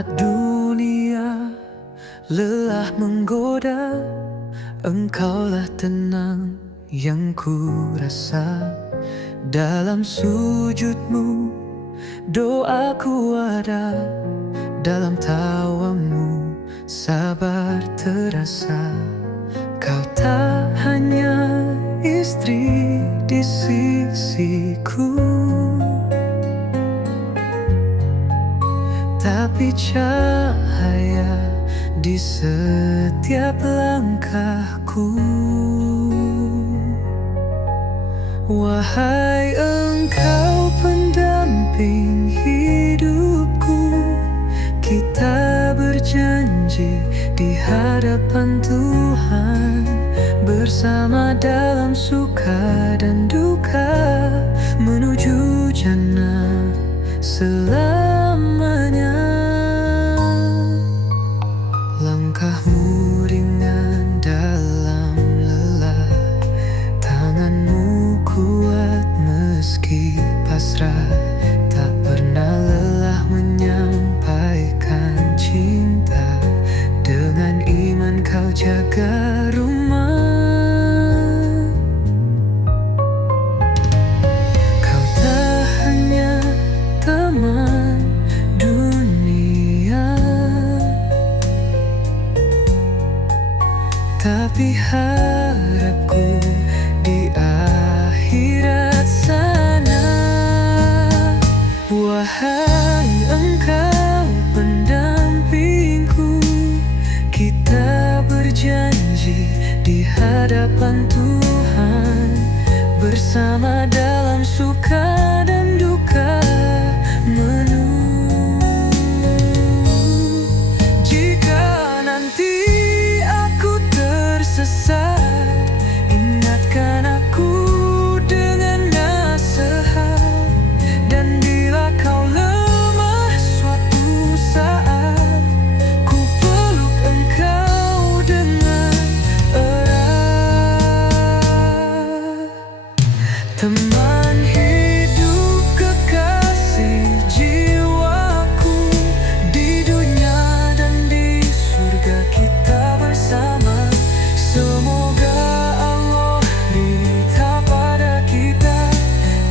Saat dunia lelah menggoda, Engkaulah tenang yang ku rasa. Dalam sujudmu doaku ada, dalam tawamu sabar terasa. Kau tak hanya istri di sisiku, tapi cahaya di setiap langkahku. Wahai Engkau pendamping hidupku, kita berjanji di hadapan Tuhan, bersama dalam suka dan duka, menuju jannah selamanya. Langkahmu ringan dalam lelah, tanganmu kuat meski pasrah. Tak pernah lelah menyampaikan cinta, dengan iman kau jaga rumah. Kau tak hanya teman dunia, tapi harapku di akhirat sana. Wahai Engkau pendampingku, kita berjanji di hadapan Tuhan, bersama dalam suka dan duka, jika nanti aku tersesat, ingatkan aku dengan nasihat. Dan bila kau lemah suatu saat, ku peluk engkau dengan erat. Teman hidup kekasih jiwaku, di dunia dan di surga kita bersama. Semoga Allah ridha pada kita,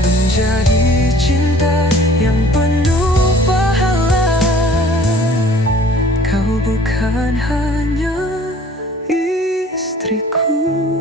menjadi cinta yang penuh pahala. Kau bukan hanya istriku.